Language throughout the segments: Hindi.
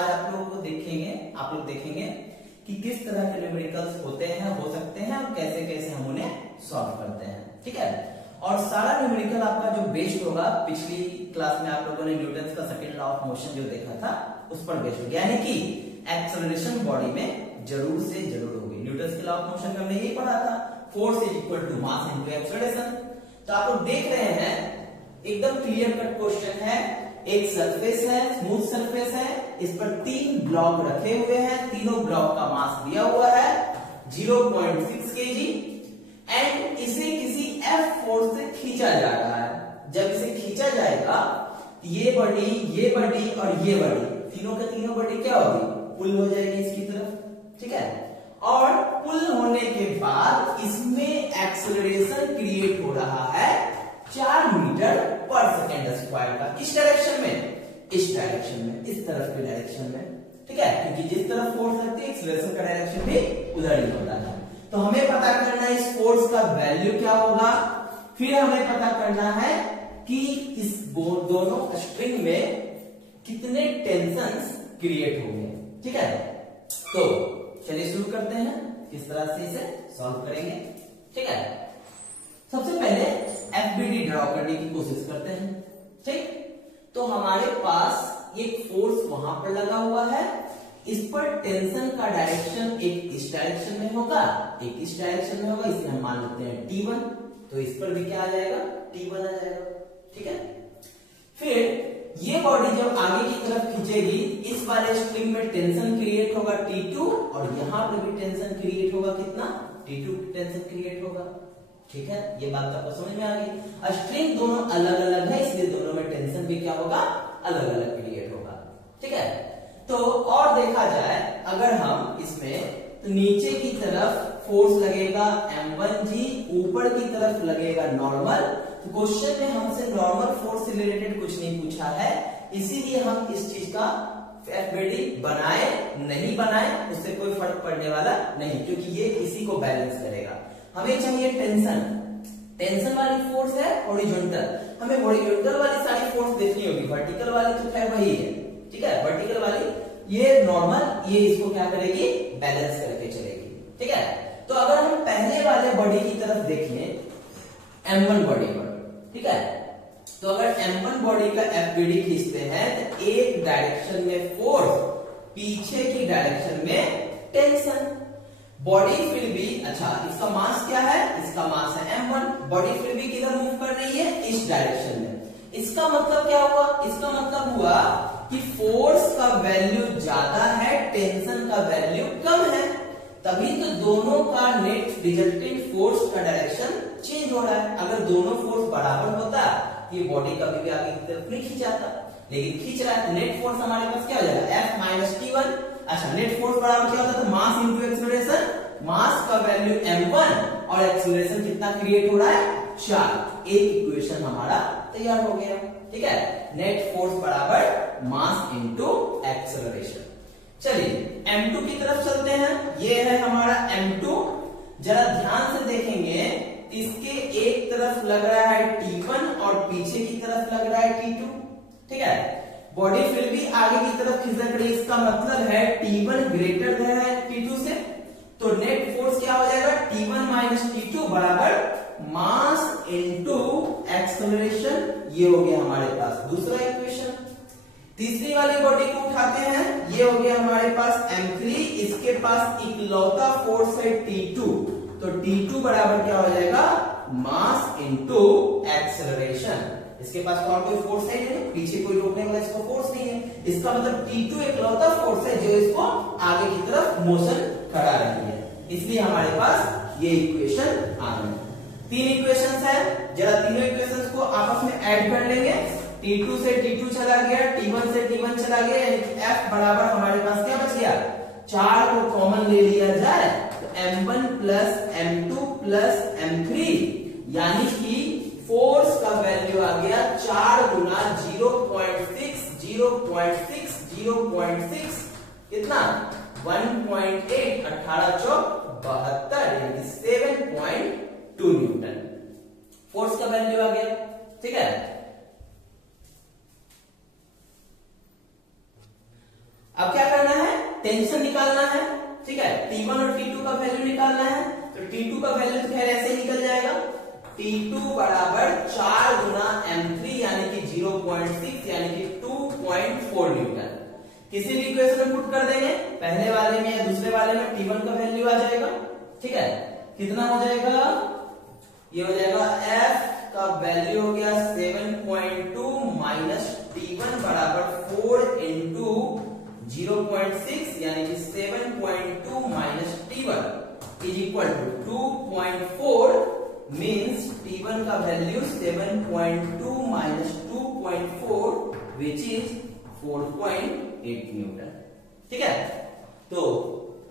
आज आप लोगों को आप लोग देखेंगे कि किस तरह के न्यूमेरिकल्स होते हैं, हो सकते हैं और कैसे कैसे हम उन्हें सॉल्व करते हैं। ठीक है, और सारा न्यूमेरिकल आपका जो बेस्ड होगा, पिछली क्लास में आप लोगों ने न्यूटन का सेकंड लॉ ऑफ मोशन जो देखा था उस पर बेस्ड होगा, यानी कि एक्सेलरेशन बॉडी में जरूर से जरूर होगी। न्यूटन के लॉ ऑफ मोशन में हमने यही पढ़ा था, force is equal to mass into acceleration. तो आप लोग देख रहे हैं एकदम क्लियर कट क्वेश्चन है। एक सरफेस है, स्मूथ सरफेस है, इस पर 3 ब्लॉक रखे हुए हैं, तीनों ब्लॉक का मास दिया हुआ है 0.6 kg एंड इसे किसी F फोर्स से खींचा जा रहा है। जब इसे खींचा जाएगा ये बॉडी और ये बॉडी, तीनों के तीनों बॉडी क्या होगी, पुल हो जाएगी इसकी तरफ। ठीक है, और पुल होने के बाद इसमें एक्सेलरेशन क्रिएट हो रहा है 4 मीटर पर सेकेंड स्क्वायर का। किस डायरेक्शन में, इस डायरेक्शन में, इस तरफ के डायरेक्शन में। ठीक है, क्योंकि जिस तरफ फोर्स लगती है एक्सेलरेशन का डायरेक्शन भी उधर ही होता है। तो हमें पता करना है इस फोर्स का वैल्यू क्या होगा, फिर हमें पता करना है कि इस दोनों स्ट्रिंग में कितने टेंशंस क्रिएट होंगे। ठीक है, तो चलिए शुरू करते हैं, किस तरह से इसे सॉल्व करेंगे। ठीक है, सबसे पहले एफबीडी ड्रॉ करने की कोशिश करते हैं। ठीक, तो हमारे पास एक फोर्स वहां पर लगा हुआ है, इस पर टेंशन का डायरेक्शन एक इस डायरेक्शन में होगा, एक इस डायरेक्शन में होगा, इसे हम मान लेते हैं T1। तो इस पर भी क्या आ जाएगा, T1 आ जाएगा। ठीक है, फिर ये बॉडी जब आगे की तरफ खींचेगी, इस वाले स्ट्रिंग में टेंशन क्रिएट होगा T2 और यहां पर भी टेंशन क्रिएट होगा, कितना, T2 टेंशन क्रिएट होगा। ठीक है, ये बात आपको समझ में आ गई। स्ट्रिंग दोनों अलग अलग है, इसलिए दोनों में टेंशन भी क्या होगा, अलग अलग क्रिएट होगा। ठीक है, तो और देखा जाए अगर हम इसमें, तो नीचे की तरफ फोर्स लगेगा m1g, ऊपर की तरफ लगेगा नॉर्मल। तो क्वेश्चन में हमसे नॉर्मल फोर्स से रिलेटेड कुछ नहीं पूछा है, इसीलिए हम इस चीज का एफबीडी बनाए नहीं बनाए उससे कोई फर्क पड़ने वाला नहीं, क्योंकि ये इसी को बैलेंस करेगा। हमें चाहिए टेंशन वाली फोर्स है हॉरिजॉन्टल, हमें हॉरिजॉन्टल वाली सारी फोर्स देखनी होगी, वर्टिकल वाली तो खैर वही है। ठीक है, वर्टिकल वाली ये नॉर्मल, ये इसको क्या करेगी, बैलेंस करके चलेगी। ठीक है, तो अगर हम पहले वाले बॉडी की तरफ देखें M1 बॉडी पर, ठीक है, तो अगर M1 बॉडी का एफबीडी खींचते हैं तो एक डायरेक्शन में फोर्स, पीछे की डायरेक्शन में टेंशन, बॉडी फिर भी, अच्छा इसका मास क्या है, इसका मास है m1, बॉडी फिर भी किधर मूव कर रही है, इस डायरेक्शन में। इसका मतलब क्या हुआ, इसका मतलब हुआ कि फोर्स का वैल्यू ज्यादा है, टेंशन का वैल्यू कम है, तभी तो दोनों का नेट रिजल्टेंट फोर्स का डायरेक्शन चेंज हो रहा है। अगर दोनों फोर्स बराबर होता ये बॉडी कभी भी आगे की तरफ नहीं खींचाता, लेकिन खींच रहा है, तो नेट फोर्स हमारे पास क्या हो जाएगा, F माइनस T1। अच्छा, नेट फोर्स बराबर क्या होता है, तो मास इंटू एक्सेलरेशन, मास का वैल्यू m1 और एक्सेलरेशन कितना क्रिएट हो रहा है, 4। एक इक्वेशन हमारा तैयार हो गया। ठीक है, नेट फोर्स बराबर मास इंटू एक्सेलरेशन। चलिए m2 की तरफ चलते हैं, ये है हमारा m2। जरा ध्यान से देखेंगे, इसके एक तरफ लग रहा है T1 और पीछे की तरफ लग रहा है T2। ठीक है, बॉडी फिर भी आगे की तरफ खिसक रही, इसका मतलब है T1 ग्रेटर है T2 से, तो नेट फोर्स क्या हो जाएगा, T1 माइनस T2 बराबर मास इनटू एक्सेलरेशन। ये हो गया हमारे पास दूसरा इक्वेशन। तीसरी वाली बॉडी को उठाते हैं, ये हो गया हमारे पास m3, इसके पास इकलौता फोर्स है T2, तो T2 बराबर क्या हो जाएगा, मास इनटू एक्सेलरेशन। इसके पास तो और कोई फोर्स है नहीं, पीछे कोई रोकने वाला इसको फोर्स नहीं है, इसका मतलब T2 इकलौता फोर्स है जो इसको आगे की तरफ मोशन करा रही है, इसलिए हमारे पास ये इक्वेशन आ गई। 3 इक्वेशंस है, जरा तीनों इक्वेशंस को आपस में ऐड कर लेंगे। T2 से T2 चला गया, T1 से T1 चला गया, यानी F बराबर हमारे पास क्या बच गया, 4 को कॉमन ले लिया जाए तो m1 plus m2 plus m3, यानी कि फोर्स का वैल्यू आ गया 4 गुना 0.6 0.6 0.6, कितना 1.8, 18 चौक 72, यानी 7.2 न्यूटन फोर्स का वैल्यू आ गया। ठीक है, अब क्या टेंशन निकालना है, ठीक है, T1 और T2 का वैल्यू निकालना है। तो T2 का वैल्यू तो खैर ऐसे ही निकल जाएगा, T2 बराबर 4 गुना M3 यानी कि 0.6 यानी कि 2.4 न्यूटन। किसी भी इक्वेशन में पुट कर देंगे, पहले वाले में या दूसरे वाले में T1 का वैल्यू आ जाएगा, ठीक है, कितना हो जाएगा, ये हो जाएगा F का वैल्यू हो गया 7.2 माइनस T1 बराबर 4 इंटू 0.6 यानी कि 7.2 minus T1 is equal to 2.4 means T1 का value 7.2 minus 2.4 which is 4.8 newton. ठीक है, तो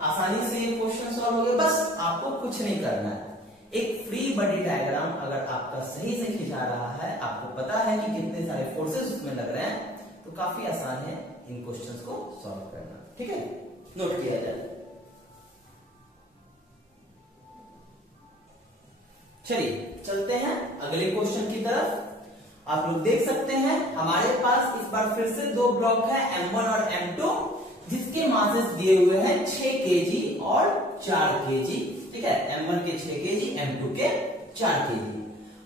आसानी से ये क्वेश्चन सॉल्व हो गया। बस आपको कुछ नहीं करना है, एक फ्री बॉडी डायग्राम अगर आपका सही से खिंचा रहा है, आपको पता है कि कितने सारे फोर्सेस उसमें लग रहे हैं, तो काफी आसान है इन क्वेश्चंस को सॉल्व करना। ठीक है, नोट किया जाए। चलिए चलते हैं अगले क्वेश्चन की तरफ। आप लोग देख सकते हैं हमारे पास इस बार फिर से दो ब्लॉक है M1 और M2, जिसके मासेस दिए हुए हैं 6 kg और 4 kg। ठीक है, M1 के 6 kg, M2 के 4 kg।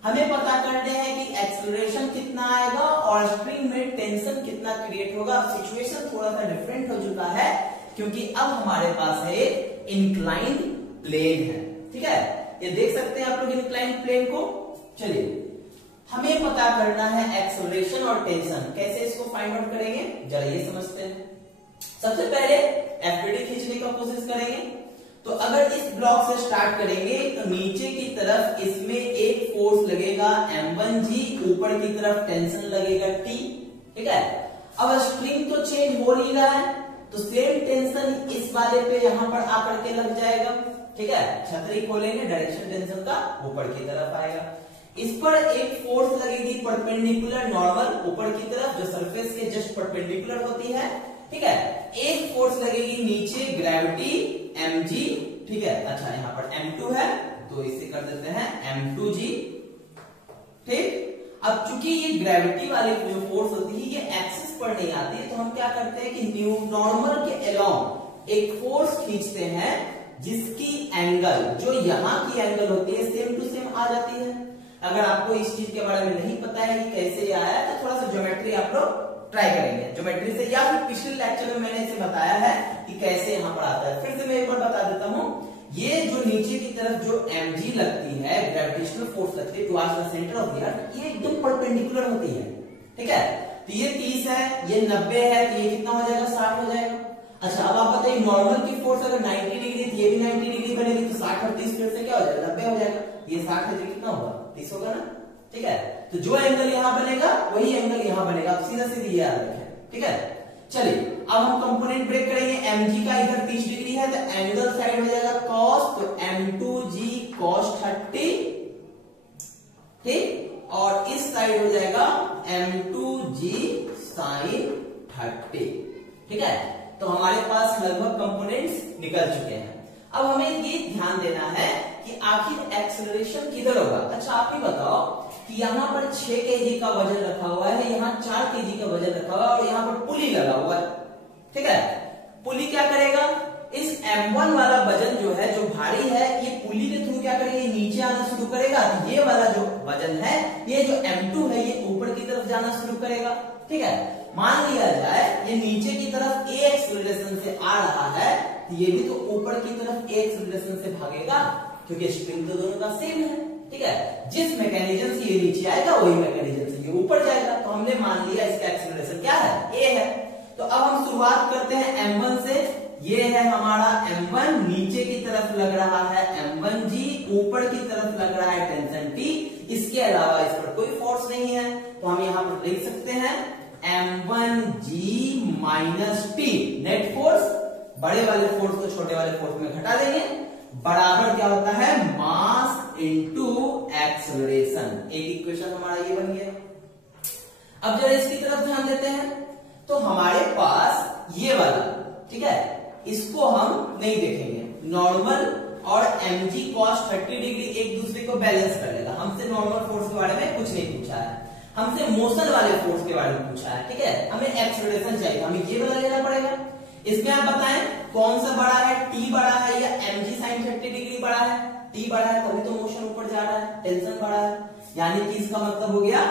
हमें पता करते हैं कि एक्सेलरेशन कितना आएगा और स्प्रिंग में टेंशन कितना क्रिएट होगा। सिचुएशन थोड़ा सा डिफरेंट हो चुका है क्योंकि अब हमारे पास है एक इंक्लाइंड प्लेन है। ठीक है, ये देख सकते हैं आप लोग इंक्लाइंड प्लेन को। चलिए, हमें पता करना है एक्सेलरेशन और टेंशन, कैसे इसको फाइंड आउट करेंगे जरा ये समझते हैं। सबसे पहले एफबीडी खींचने का कोशिश करेंगे। तो अगर इस ब्लॉक से स्टार्ट करेंगे तो नीचे की तरफ इसमें एक फोर्स लगेगा M1G, ऊपर की तरफ टेंशन लगेगा T। ठीक है, अब स्प्रिंग तो चेंज हो नहीं रहा है तो सेम टेंशन इस वाले पे यहां पर आकर के लग जाएगा। ठीक है, छतरी खोलेंगे, डायरेक्शन टेंशन का ऊपर की तरफ आएगा। इस पर एक फोर्स लगेगी परपेंडिकुलर नॉर्मल ऊपर की तरफ, जो सरफेस के जस्ट परपेंडिकुलर होती है। ठीक है, एक फोर्स लगेगी नीचे ग्रेविटी mg। ठीक है, अच्छा यहाँ पर M2 है तो इसे कर देते हैं M2g। ठीक, अब चूंकि ये ग्रेविटी वाली जो फोर्स होती है ये एक्सिस पर नहीं आती है, तो हम क्या करते हैं कि न्यू नॉर्मल के अलोंग एक फोर्स खींचते हैं जिसकी एंगल जो यहाँ की एंगल होती है सेम टू सेम आ जाती है। अगर आपको इस चीज के बारे में नहीं पता है कि कैसे ये आया तो थोड़ा सा ज्योमेट्री आप लोग ट्राई करेंगे ज्योमेट्री से, या फिर पिछले लेक्चर में मैंने इसे बताया है कि कैसे यहाँ पर आता है। फिर से मैं एक बार बता देता हूँ, ये जो नीचे की तरफ जो mg लगती है, ग्रेविटेशनल फोर्स लगती है towards the centre of the earth, ये एकदम परपेंडिकुलर होती है। ठीक है, तो ये 30 है, ये 90 है, तो ये कितना हो जाएगा, 60 हो जाएगा। अच्छा, अब आप बताइए नॉर्मल की फोर्स अगर 90 डिग्री तो ये भी 90 डिग्री बनेगी, तो 60 और 30 फिर से क्या हो जाएगा, 90 हो जाएगा। ये 60 है, कितना होगा, 30 होगा ना। ठीक है, तो जो एंगल यहां बनेगा वही एंगल यहां बनेगा, अब सीधा सीधी याद रखें। ठीक है, चलिए अब हम कंपोनेंट ब्रेक करेंगे। mg का इधर 30 डिग्री है तो एंगल साइड हो जाएगा cos, तो m2g cos 30। ठीक, और इस साइड हो जाएगा m2g sin 30। ठीक है, तो हमारे पास लगभग कंपोनेंट्स निकल चुके हैं। अब हमें ये ध्यान देना है कि आखिर एक्सेलरेशन किधर होगा। अच्छा, आप ही बताओ कि यहाँ पर 6 kg का वजन रखा हुआ है, यहाँ 4 kg का वजन रखा हुआ है और यहाँ पर पुली लगा हुआ है। ठीक है, पुली क्या करेगा, इस M1 वाला वजन जो है, जो भारी है, ये पुली के थ्रू क्या करेगा, नीचे आना शुरू करेगा। तो ये वाला जो वजन है, ये जो M2 है, ये ऊपर की तरफ जाना शुरू करेगा। ठीक है, मान लिया जाए ये नीचे की तरफ a एक्सेलरेशन से आ रहा है, तो ये भी तो ऊपर की तरफ a एक्सेलरेशन से भागेगा क्योंकि स्प्रिंग तो दोनों का सेम है। ठीक है, जिस मैकेनिज्म से ये नीचे आएगा वही मैकेनिज्म से ये ऊपर जाएगा। तो हमने मान लिया इसका एक्सेलरेशन क्या है, a है। तो अब हम शुरुआत करते हैं M1 से। ये है हमारा M1, नीचे की तरफ लग रहा है M1G, ऊपर की तरफ लग रहा है टेंशन T। इसके अलावा इस पर कोई फोर्स नहीं है, तो हम यहाँ पर लिख सकते हैं M1G minus T। Net force, बड़े वाले फोर्स को छोटे वाले फोर्स में घटा देंगे, बराबर क्या होता है, मास इनटू एक्सेलरेशन। एक इक्वेशन हमारा ये बन गया। अब जरा इसकी तरफ ध्यान देते हैं, तो हमारे पास ये वाला, ठीक है, इसको हम नहीं देखेंगे। नॉर्मल और mg cos 30 डिग्री एक दूसरे को बैलेंस कर लेगा। हमसे नॉर्मल फोर्स के बारे में कुछ नहीं पूछा है, हमसे मोशन वाले फोर्स के बारे में पूछा है। ठीक है, हमें एक्सेलरेशन चाहिए, हमें ये वाला लेना पड़ेगा। इसमें आप बताएं कौन सा बड़ा है, टी बड़ा है या mg sin 30 डिग्री बड़ा है? टी बड़ा है तभी तो मोशन ऊपर जा रहा है, टेंशन बड़ा है, यानी कि इसका मतलब हो गया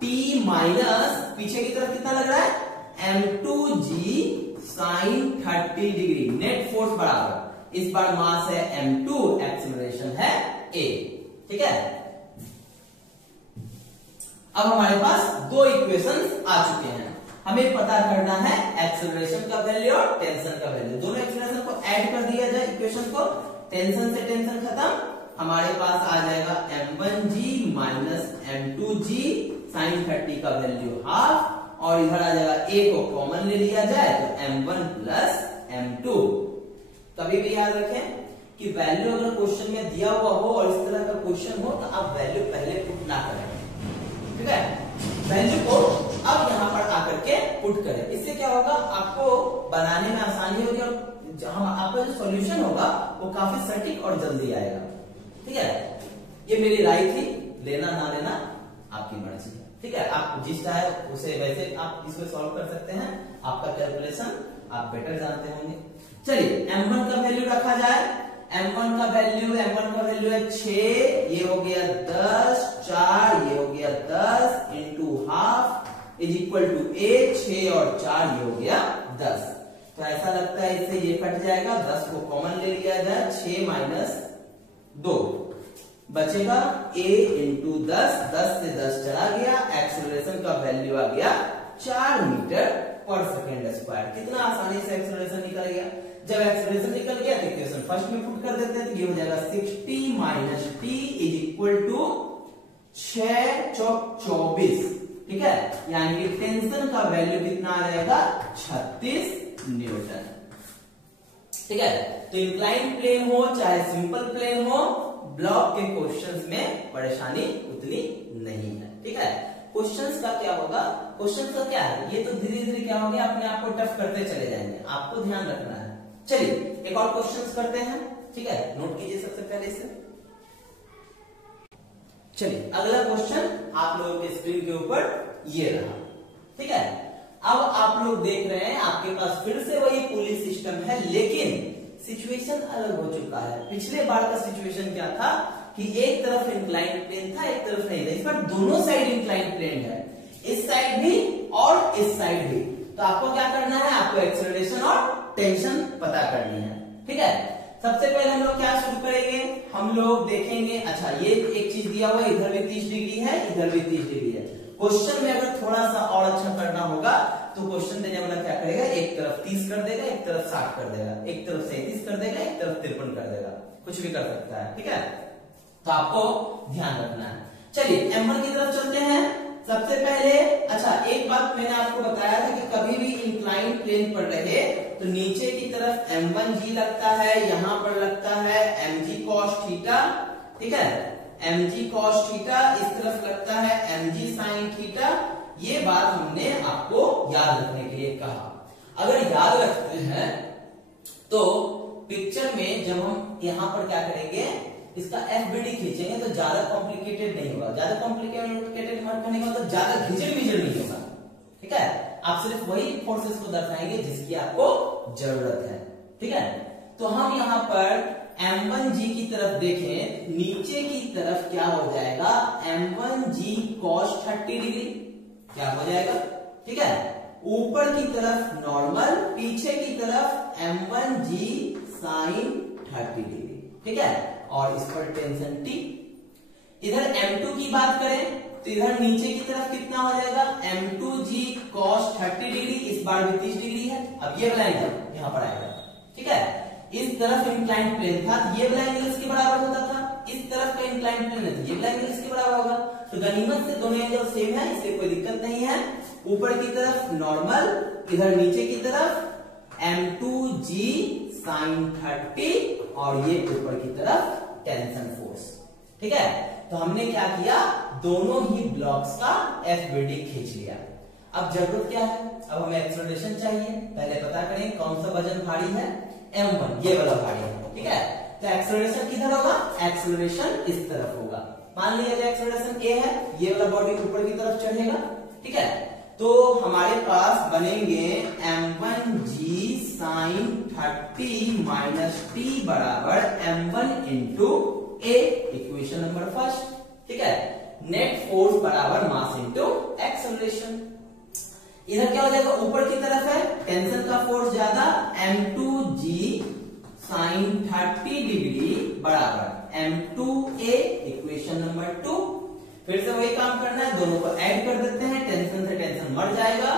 टी माइनस पीछे की तरफ कितना लग रहा है, m2g sin 30 degree. Net force बराबर, इस बार मास है m2, एक्सेलरेशन है a। ठीक है, अब हमारे पास दो इक्वेशंस आ चुके हैं। हमें पता करना है एक्सेलरेशन का वैल्यू और टेंशन का वैल्यू। दोनों एक्सेलरेशन को ऐड कर दिया जाए इक्वेशन को, टेंशन से टेंशन खत्म, हमारे पास आ जाएगा m1g माइनस m2g sin 30 का वैल्यू हाफ, और इधर आ जाएगा a को कॉमन ले लिया जाए तो m1 प्लस m2। कभी भी याद रखें कि वैल्यू अगर क्वेश्चन में दिया हुआ हो और इस तरह का क्वेश्चन हो तो आप वैल्यू पहले पुट ना करें, ठीक है, वैल्यू को अब यहाँ पर आकर के पुट करें। इससे क्या होगा, आपको बनाने में आसानी होगी और आपका जो सॉल्यूशन होगा वो काफी सटीक और जल्दी आएगा। ठीक है, ये मेरी राय थी, लेना ना लेना आपकी मर्जी है। ठीक है, आप जिस चाहे उसे वैसे आप इसको सॉल्व कर सकते हैं, आपका कैलकुलेशन आप बेटर जानते होंगे। चलिए m1 का वैल्यू रखा जाए, m1 का वैल्यू है 6, ये हो गया 10, 4 ये हो गया 10 into half is equal to a, 6 और 4 ये हो गया 10। तो ऐसा लगता है इससे ये कट जाएगा, 10 को कॉमन ले लिया जाए, 6 माइनस 2 बचेगा a इंटू 10, 10 से 10 चला गया, एक्सेलरेशन का वैल्यू आ गया 4 मीटर पर सेकेंड स्क्वायर। कितना आसानी से एक्सेलरेशन निकल गया। जब एक्सेलरेशन निकल गया तो इक्वेशन फर्स्ट में पुट कर देते हैं, तो ये हो जाएगा 60 minus T is equal to 6 चौक 24। ठीक है, यानी कि टेंशन का वैल्यू कितना आ जाएगा, 36 न्यूटन। ठीक है, तो इंक्लाइन प्लेन हो चाहे सिंपल प्लेन हो, ब्लॉक के क्वेश्चंस में परेशानी उतनी नहीं है। ठीक है, क्वेश्चंस का क्या होगा, क्वेश्चंस का क्या है, ये तो धीरे धीरे क्या होगा, अपने आप को टफ करते चले जाएंगे, आपको ध्यान रखना है। चलिए एक और क्वेश्चंस करते हैं। ठीक है, नोट कीजिए सबसे पहले इसे। चलिए अगला क्वेश्चन आप लोगों के स्क्रीन के ऊपर ये रहा। ठीक है, अब आप लोग देख रहे हैं आपके पास फिर से वही पुली सिस्टम है, लेकिन सिचुएशन अलग हो चुका है। पिछले बार का सिचुएशन क्या था कि एक तरफ इंक्लाइन प्लेन था, एक तरफ नहीं था, इस बार दोनों साइड इंक्लाइन प्लेन है, इस साइड भी और इस साइड भी। तो आपको क्या करना है, आपको एक्सेलरेशन और टेंशन पता करनी है। ठीक है, सबसे पहले हम लोग क्या शुरू करेंगे, हम लोग देखेंगे, अच्छा ये एक चीज दिया हुआ है, इधर भी 30 डिग्री है, इधर भी 30 डिग्री है। क्वेश्चन में अगर थोड़ा सा और अच्छा करना होगा तो क्वेश्चन देने वाला क्या करेगा, एक तरफ 30 कर देगा, एक तरफ 60 कर देगा, एक तरफ 37 कर देगा, एक तरफ 53 कर देगा, कुछ भी कर सकता है। ठीक है, तो आपको ध्यान रखना है। चलिए m1 की तरफ चलते हैं। सबसे पहले अच्छा एक बात मैंने आपको बताया था कि कभी भी इंक्लाइन प्लेन पर रहे तो नीचे की तरफ m1g लगता है, यहां पर लगता है mg cos थीटा। ठीक है, mg cos थीटा, इस तरफ लगता है mg sin थीटा। ये बात हमने आपको याद रखने के लिए कहा। अगर याद रखते हैं तो पिक्चर में जब हम यहां पर क्या करेंगे, इसका FBD खींचेंगे तो ज्यादा कॉम्प्लिकेटेड नहीं होगा, ज्यादा कॉम्प्लिकेटेड मत करने का, तो ज्यादा घिचड़ बिचड़ नहीं होगा। ठीक है, आप सिर्फ वही फोर्सेस को दर्शाएंगे जिसकी आपको जरूरत है। ठीक है, तो हम यहाँ पर m1g की तरफ देखें, नीचे की तरफ क्या हो जाएगा, m1g cos 30 डिग्री क्या हो जाएगा। ठीक है, ऊपर की तरफ नॉर्मल, पीछे की तरफ m1g sin 30 डिग्री। ठीक है, और इस पर टेंशन T। इधर m2 की बात करें तो इधर नीचे की तरफ कितना हो जाएगा, m2g cos 30 डिग्री, इस बार भी 30 डिग्री है। अब ये वाला एंगल यहाँ पर आएगा। ठीक है, इस तरफ इंक्लाइन प्लेन था, ये वाला एंगल इसके बराबर होता था, इस तरफ का इंक्लाइन प्लेन है तो ये वाला एंगल इसके बराबर होगा। तो गनीमत से दोनों एंगल सेम है, इसलिए कोई दिक्कत नहीं है। ऊपर की तरफ नॉर्मल, इधर नीचे की तरफ m2g sin 30 और ये ऊपर की तरफ टेंशन फोर्स। ठीक है, तो हमने क्या किया, दोनों ही ब्लॉक्स का FBD खींच लिया। अब जरूरत क्या है, अब हमें एक्सेलरेशन चाहिए। पहले पता करें कौन सा वजन भारी है, m1 ये वाला भारी है। ठीक है, तो एक्सेलरेशन किधर होगा, एक्सेलरेशन इस तरफ होगा। मान लिया जाए एक्सेलरेशन A है, ये वाला बॉडी ऊपर की तरफ चढ़ेगा। ठीक है, तो हमारे पास बनेंगे m1g sin 30 माइनस टी बराबर m1 इंटू ए, इक्वेशन नंबर फर्स्ट। ठीक है, नेट फोर्स बराबर मास इंटू एक्सेलरेशन। इधर क्या हो जाएगा, ऊपर की तरफ है टेंशन का फोर्स ज्यादा, m2g sin 30 डिग्री बराबर m2a, इक्वेशन नंबर 2। फिर से वही काम करना है, दोनों को ऐड कर देते हैं, टेंशन से टेंशन मर जाएगा,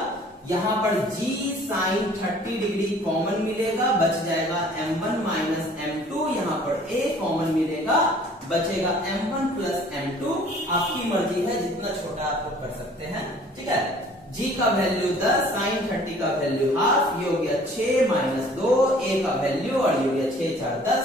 यहां पर g sin 30 डिग्री कॉमन मिलेगा, बच जाएगा m1 माइनस m2, यहां पर a कॉमन मिलेगा, बचेगा m1 प्लस m2। आपकी मर्जी है, जितना छोटा आप लोग कर सकते हैं। ठीक है, g का वैल्यू 10, sin 30 का वैल्यू हाफ, ये हो गया 6 माइनस 2, a का वैल्यू, और ये हो गया 6 4 10,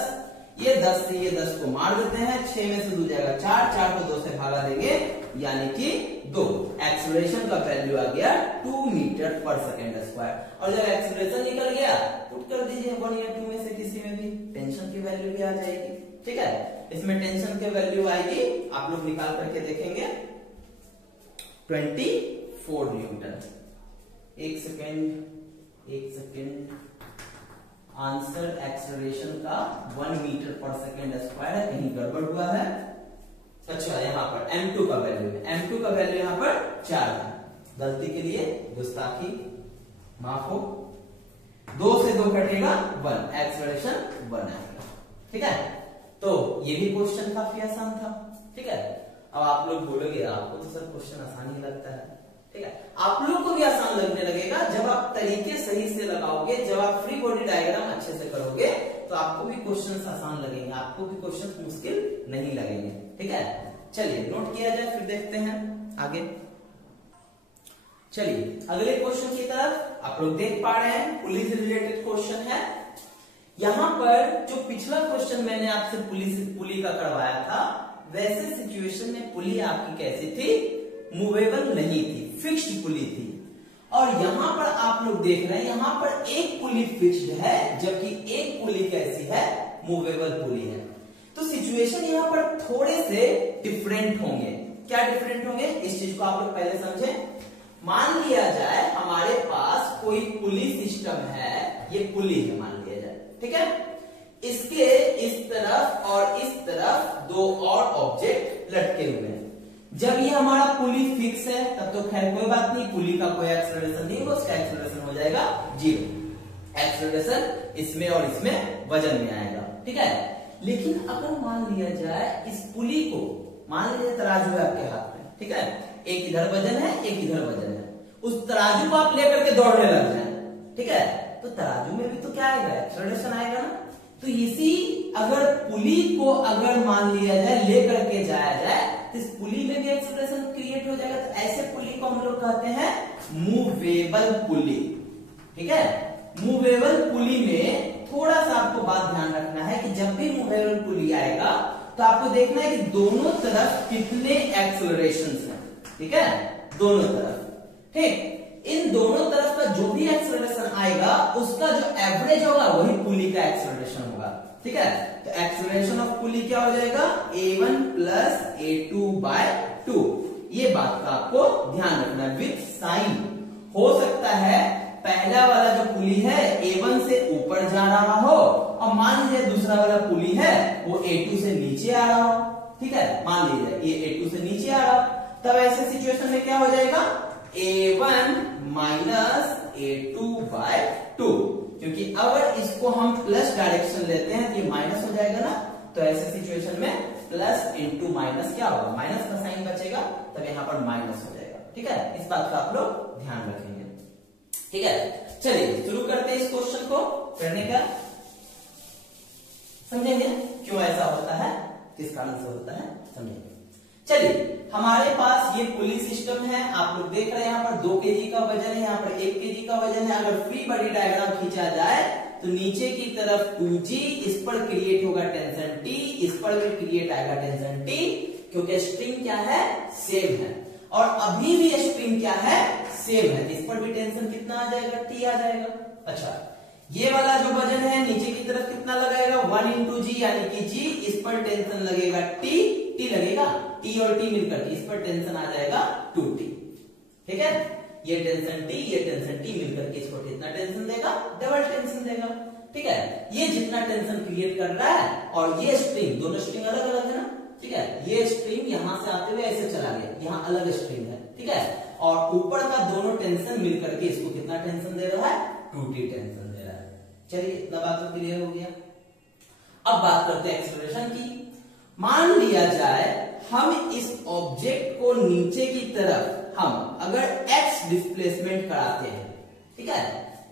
ये 10 से ये 10 को मार देते हैं, 6 में से 2 जाएगा 4, 4 को 2 से भागा देंगे यानी कि 2। एक्सेलरेशन का वैल्यू आ गया 2 मीटर पर सेकेंड स्क्वायर। और जब एक्सेलरेशन निकल गया पुट कर दीजिए 1 या 2 में से किसी में भी, टेंशन की वैल्यू भी आ जाएगी। ठीक है, इसमें टेंशन की वैल्यू आएगी, आप लोग निकाल करके देखेंगे 24 न्यूटन। एक सेकेंड, आंसर एक्सेलरेशन का 1 मीटर पर सेकेंड स्क्वायर है, कहीं गड़बड़ हुआ है। अच्छा, यहाँ पर m2 का वैल्यू है, m2 का वैल्यू यहाँ पर 4 है, गलती के लिए गुस्ताखी माफ हो। 2 से 2 कटेगा 1, एक्सेलरेशन 1 आएगा। ठीक है, तो ये भी क्वेश्चन काफी आसान था। ठीक है, अब आप लोग बोलोगे आपको तो सर क्वेश्चन आसान ही लगता है। ठीक है, आप लोगों को भी आसान लगने लगेगा जब आप तरीके सही से लगाओगे, जब आप फ्री बॉडी डायग्राम अच्छे से करोगे तो आपको भी क्वेश्चंस आसान लगेंगे, आपको भी क्वेश्चंस मुश्किल नहीं लगेंगे। ठीक है, चलिए नोट किया जाए, फिर देखते हैं आगे। चलिए अगले क्वेश्चन की तरफ। आप लोग देख पा रहे हैं पुलिस रिलेटेड क्वेश्चन है। यहां पर जो पिछला क्वेश्चन मैंने आपसे पुली का करवाया था, वैसे सिचुएशन में पुली आपकी कैसी थी, मूवेबल नहीं थी, फिक्स्ड पुली थी। और यहां पर आप लोग देख रहे हैं यहां पर एक पुली फिक्स्ड है, जबकि एक पुली कैसी है, मूवेबल पुली है। तो सिचुएशन यहां पर थोड़े से डिफरेंट होंगे। क्या डिफरेंट होंगे, इस चीज को आप लोग पहले समझें। मान लिया जाए हमारे पास कोई पुली सिस्टम है, ये पुली है मान लिया जाए। ठीक है, इसके इस तरफ और इस तरफ 2 और ऑब्जेक्ट लटके हुए हैं। जब ये हमारा पुली फिक्स है तब तो खैर कोई बात नहीं, पुली का कोई एक्सेलरेशन नहीं होगा, उसका एक्सेलरेशन हो जाएगा 0। एक्सेलरेशन इसमें और इसमें वजन में आएगा। ठीक है, लेकिन अगर मान लिया जाए इस पुली को, मान लीजिए तराजू है आपके हाथ में। ठीक है, एक इधर वजन है, एक इधर वजन है, उस तराजू को आप लेकर के दौड़ने लग जाए। ठीक है, तो तराजू में भी तो क्या आएगा, एक्सेलरेशन आएगा ना। तो इसी अगर पुली को अगर मान लिया जाए लेकर के जाया जाए तो इस पुली में भी एक्सेलरेशन क्रिएट हो जाएगा। तो ऐसे पुली को हम लोग कहते हैं मूवेबल पुली। ठीक है, मूवेबल पुली में थोड़ा सा आपको बात ध्यान रखना है कि जब भी मूवेबल पुली आएगा तो आपको देखना है कि दोनों तरफ कितने एक्सेलरेशंस हैं। ठीक है, दोनों तरफ। ठीक, इन दोनों तरफ का जो भी एक्सेलरेशन आएगा उसका जो एवरेज होगा वही पुली का एक्सेलरेशन होगा। ठीक है, तो एक्सेलरेशन ऑफ पुली क्या हो जाएगा, a1 प्लस a2/2। ये बात का आपको ध्यान रखना है विथ साइन। हो सकता है पहला वाला जो पुली है a1 से ऊपर जा रहा हो और मान लीजिए दूसरा वाला पुली है वो a2 से नीचे आ रहा हो। ठीक है, मान लीजिए ये a2 से नीचे आ रहा, तब ऐसे सिचुएशन में क्या हो जाएगा, a1 माइनस a2/2। क्योंकि अगर इसको हम प्लस डायरेक्शन लेते हैं तो ये माइनस हो जाएगा ना, तो ऐसे सिचुएशन में प्लस इंटू माइनस क्या होगा, माइनस का साइन बचेगा, तब यहां पर माइनस हो जाएगा। ठीक है, इस बात का आप लोग ध्यान रखेंगे। ठीक है, चलिए शुरू करते हैं इस क्वेश्चन को करने का। समझेंगे क्यों ऐसा होता है, किस कारण से होता है, समझेंगे। चलिए हमारे पास ये पुली सिस्टम है, आप लोग देख रहे हैं यहाँ पर 2 kg का वजन है, यहाँ पर 1 kg का वजन है। अगर फ्री बॉडी डायग्राम खींचा जाए तो नीचे की तरफ 2g, इस पर क्रिएट होगा टेंशन T, इस पर भी क्रिएट आएगा टेंशन T, क्योंकि स्ट्रिंग क्या है, सेम है। और अभी भी स्ट्रिंग क्या है, सेम है, इस पर भी टेंशन कितना आ जाएगा, T आ जाएगा। अच्छा, ये वाला जो वजन है नीचे की तरफ कितना लगाएगा, 1 इंटू जी यानी कि G, इस पर टेंशन लगेगा T लगेगा, T और T मिलकर इस पर टेंशन आ जाएगा 2T। ठीक है, ये टेंशन टी मिलकर के इसको कितना टेंशन देगा, डबल टेंशन देगा। ठीक है, ये जितना टेंशन क्रिएट कर रहा है और ये स्ट्रिंग, दोनों स्ट्रिंग अलग अलग है ना। ठीक है, ये स्ट्रिंग यहां से आते हुए ऐसे चला गया, यहाँ अलग स्ट्रिंग है। ठीक है, और ऊपर का दोनों टेंशन मिलकर के इसको कितना टेंशन दे रहा है, 2t टेंशन दे रहा है। चलिए इतना बात तो क्लियर हो गया। अब बात करते हैं एक्सेलरेशन की। मान लिया जाए हम इस ऑब्जेक्ट को नीचे की तरफ हम अगर x डिस्प्लेसमेंट कराते हैं। ठीक है,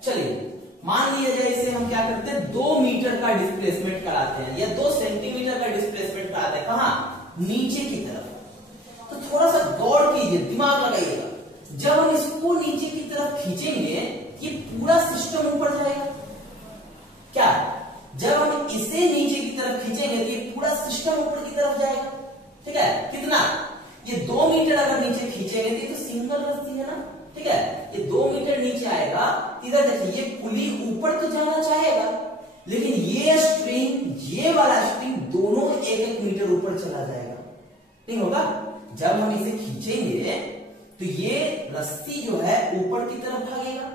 चलिए मान लिया जाए इसे हम क्या करते हैं, 2 मीटर का डिस्प्लेसमेंट कराते हैं या 2 सेंटीमीटर का डिस्प्लेसमेंट कराते हैं। कहां, नीचे की तरफ। तो थोड़ा सा गौर कीजिए, दिमाग लगाइएगा, जब हम इसको नीचे की तरफ खींचेंगे ये पूरा सिस्टम ऊपर जाएगा। क्या, जब हम इसे नीचे की तरफ खींचेंगे तो ये पूरा सिस्टम ऊपर की तरफ जाएगा। ठीक है, कितना, ये 2 मीटर अगर नीचे खींचेंगे तो ये तो सिंगल रस्सी है ना। ठीक है, ये 2 मीटर नीचे आएगा, इधर देखिए ये पुली ऊपर तो जाना चाहेगा, लेकिन ये स्ट्रिंग, ये वाला स्ट्रिंग दोनों 1-1 मीटर ऊपर चला जाएगा। नहीं होगा, जब हम इसे खींचेंगे तो ये रस्सी जो है ऊपर की तरफ भागेगा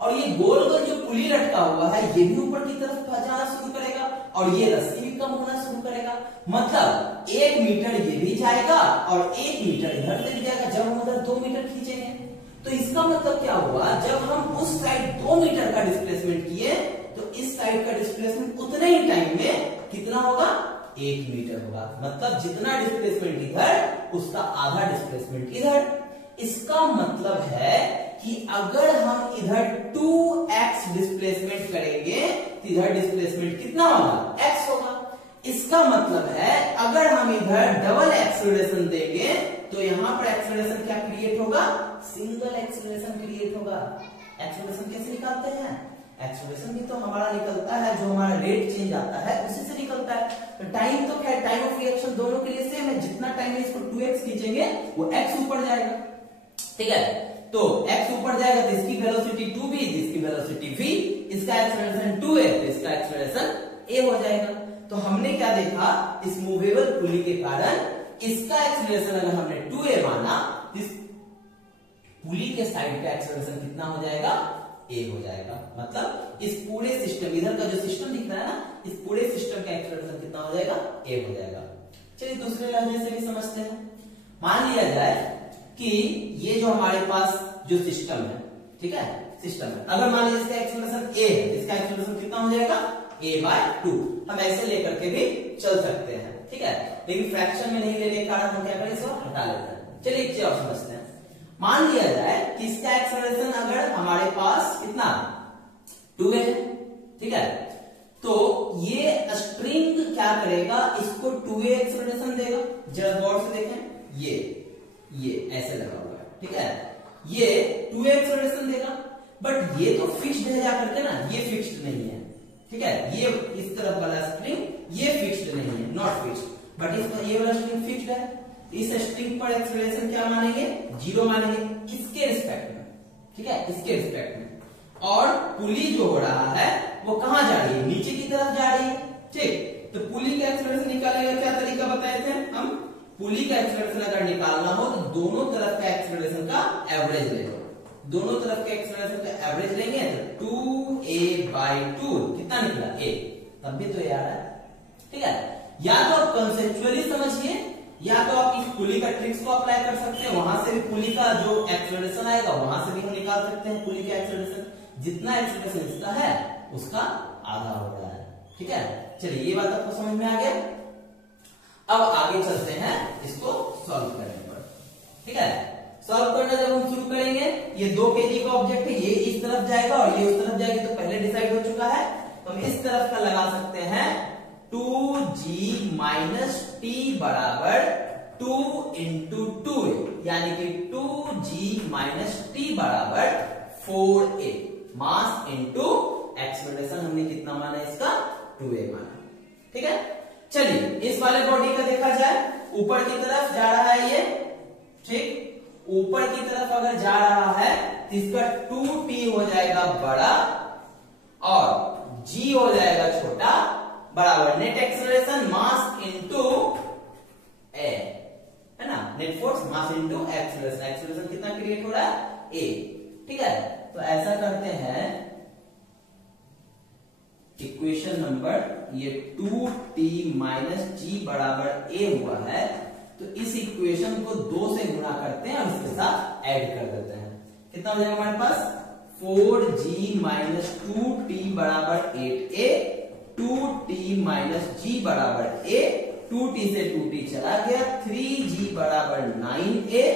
और ये गोल गोल जो पुली लटका हुआ है ये भी ऊपर की तरफ जाना शुरू करेगा और ये रस्सी भी कम होना शुरू करेगा। मतलब 1 मीटर ये भी जाएगा और 1 मीटर इधर से भी जाएगा जब हम उधर 2 मीटर खींचेंगे। तो इसका मतलब क्या हुआ, जब हम उस साइड 2 मीटर का डिस्प्लेसमेंट किए तो इस साइड का डिस्प्लेसमेंट उतने ही टाइम में कितना होगा, 1 मीटर होगा। मतलब जितना डिस्प्लेसमेंट इधर उसका आधा डिस्प्लेसमेंट इधर। इसका मतलब है कि अगर हम इधर 2x डिस्प्लेसमेंट करेंगे तो इधर डिस्प्लेसमेंट कितना होगा, x होगा। इसका मतलब है अगर हम इधर डबल एक्सेलरेशन देंगे तो यहां पर एक्सेलरेशन क्या क्रिएट होगा, सिंगल एक्सेलरेशन क्रिएट होगा। एक्सेलरेशन कैसे निकालते हैं, एक्सेलरेशन भी तो हमारा निकलता है, जो हमारा रेट चेंज आता है उसी से निकलता है। तो टाइम तो खैर टाइम ऑफ रिएक्शन दोनों के लिए सेम है, जितना टाइम में इसको 2x खींचेंगे वो x ऊपर जाएगा। ठीक है, तो x ऊपर जाएगा तो इसकी वेलोसिटी 2v, इसकी वेलोसिटी v, इसका एक्सेलरेशन 2a तो इसका एक्सेलरेशन a हो जाएगा। तो हमने क्या देखा, इस मूवेबल पुली के कारण इसका एक्सेलरेशन अगर हमने 2a माना, इस पुली के साइड का एक्सेलरेशन कितना हो जाएगा, a हो जाएगा। मतलब इस पूरे सिस्टम, इधर का जो सिस्टम दिख रहा है ना, इस पूरे सिस्टम का एक्सेलरेशन कितना हो जाएगा, a हो जाएगा। चलिए दूसरे लहजे से भी समझते हैं। मान लिया जाए कि ये जो हमारे पास जो सिस्टम है, ठीक है, सिस्टम है, अगर मान लीजिए इसका एक्सेलरेशन a है, इसका एक्सेलरेशन कितना हो जाएगा, a/2। हम ऐसे लेकर के भी चल सकते हैं। ठीक है, लेकिन फ्रैक्शन में नहीं लेने के कारण हम क्या करें, इसको हटा लेते हैं। चलिए एक चीज और समझते हैं। मान लिया जाए कि इसका एक्सेलरेशन अगर हमारे पास कितना, 2a है। ठीक है, तो ये स्ट्रिंग क्या करेगा, इसको 2a एक्सेलरेशन देगा। जरा गौर से देखें, ये ऐसे लगा हुआ है। ठीक है, ये 2a एक्सेलरेशन देगा, बट ये तो फिक्स्ड है जाकर के ना, ये फिक्स्ड नहीं है। ठीक है, ये इस तरफ वाला स्ट्रिंग ये फिक्स्ड नहीं है, नॉट फिक्स्ड, बट इसका ये वाला स्ट्रिंग फिक्स्ड है। इस स्ट्रिंग पर एक्सेलरेशन क्या मानेंगे, 0 मानेंगे इसके रिस्पेक्ट में। ठीक है, इसके रिस्पेक्ट में। और पुली जो हो रहा है वो कहां जा रही है, नीचे की तरफ जा रही है। ठीक, तो पुली का एक्सेलरेशन निकालने का क्या तरीका बताए थे हम, पुली का एक्सेलरेशन अगर निकालना हो तो दोनों तरफ का एक्सेलरेशन का एवरेज ले लो। दोनों तरफ के एक्सेलरेशन का एवरेज लेंगे तो 2a/2 कितना निकला, a। तब भी तो ये आ रहा है। ठीक है, या तो आप कंसेप्चुअली समझिए, या तो आप इस पुली का ट्रिक्स को अप्लाई कर सकते हैं, वहां से भी पुली का जो एक्सेलरेशन आएगा वहां से भी हम निकाल सकते हैं पुली का एक्सेलरेशन। जितना एक्सेलरेशन इसका है उसका आधा हो रहा है। ठीक है, चलिए ये बात आपको समझ में आ गया। अब आगे चलते हैं इसको सॉल्व करने पर। ठीक है, सॉल्व करना जब हम शुरू करेंगे, ये 2 kg का ऑब्जेक्ट है, ये इस तरफ जाएगा और ये उस तरफ जाएगी, तो पहले डिसाइड हो चुका है। तो हम इस तरफ का लगा सकते हैं 2g माइनस t बराबर 2 into 2a, यानी कि 2g माइनस t बराबर 4a। मास इंटू एक्सेलरेशन हमने कितना माना, इसका 2a माना। ठीक है, चलिए इस वाले बॉडी का देखा जाए, ऊपर की तरफ जा रहा है ये। ठीक, ऊपर की तरफ अगर जा रहा है तो इसका 2t हो जाएगा बड़ा और g हो जाएगा छोटा, बराबर नेट एक्सेलरेशन मास इंटू ए, है ना, net force mass into acceleration. Acceleration कितना क्रिएट हो रहा है, ए। ठीक है, तो ऐसा करते हैं, इक्वेशन नंबर ये 2t माइनस जी बराबर ए हुआ है, तो इस इक्वेशन को 2 से गुणा करते हैं और इसके साथ ऐड कर देते हैं। कितना हो जाएगा हमारे पास 4g माइनस 2t बराबर 8a, 2t माइनस g बराबर a, 2t से 2t चला गया, 3g बराबर 9a,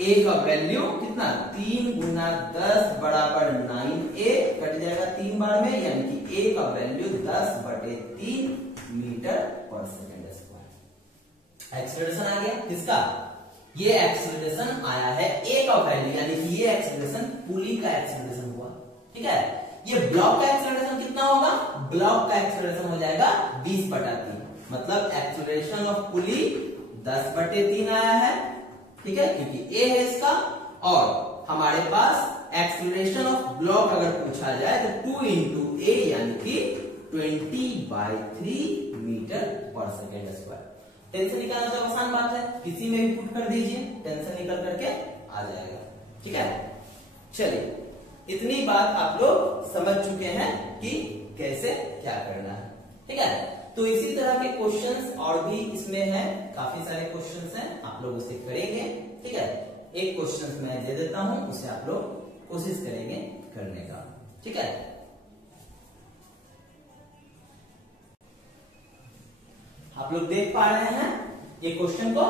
a का वैल्यू कितना 3 गुना 10 बराबर 9a, कट जाएगा 3 बार में, यानी कि a का वैल्यू 10/3 मीटर पर सेकेंड स्क्वायर। एक्सेलरेशन आ गया किसका, ये एक्सेलरेशन आया है a का वैल्यू, यानी कि ये एक्सेलरेशन पुली का एक्सेलरेशन हुआ। ठीक है, ये ब्लॉक का एक्सेलरेशन कितना होगा, ब्लॉक का एक्सेलरेशन हो जाएगा 20/3, मतलब एक्सेलरेशन ऑफ पुली 10/3 आया है। ठीक है, क्योंकि ए है इसका, और हमारे पास एक्सेलरेशन ऑफ ब्लॉक अगर पूछा जाए तो 2 इंटू ए यानी कि 20/3 मीटर पर सेकेंड स्क्वायर। टेंशन निकालना तो आसान बात है, किसी में भी पुट कर दीजिए, टेंशन निकल करके आ जाएगा। ठीक है, चलिए इतनी बात आप लोग समझ चुके हैं कि कैसे क्या करना है। ठीक है, तो इसी तरह के क्वेश्चंस और भी इसमें है, काफी सारे क्वेश्चंस हैं, आप लोग उसे करेंगे। ठीक है, एक क्वेश्चन मैं दे देता हूं, उसे आप लोग कोशिश करेंगे करने का। ठीक है, आप लोग देख पा रहे हैं ये क्वेश्चन को,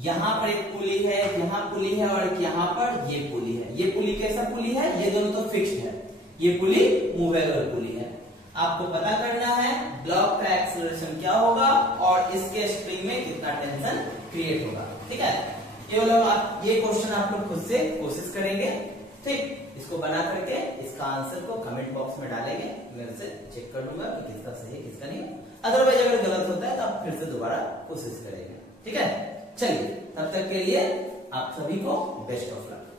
यहां पर एक पुली है, यहां पुली है और यहां पर ये पुली है। ये पुली कैसा पुली है, ये दोनों तो फिक्स्ड है, ये पुली मूवेबल पुली है। आपको पता करना है ब्लॉक का एक्सेलरेशन क्या होगा और इसके स्प्रिंग में कितना टेंशन क्रिएट होगा। ठीक है, ये लोग आप ये क्वेश्चन आप लोग खुद से कोशिश करेंगे। ठीक, इसको बना करके इसका आंसर को कमेंट बॉक्स में डालेंगे, मेरे से चेक कर लूंगा कि किसका सही है किसका नहीं। अदरवाइज अगर गलत होता है तो आप फिर से दोबारा कोशिश करेंगे। ठीक है, चलिए तब तक के लिए आप सभी को बेस्ट ऑफ लक।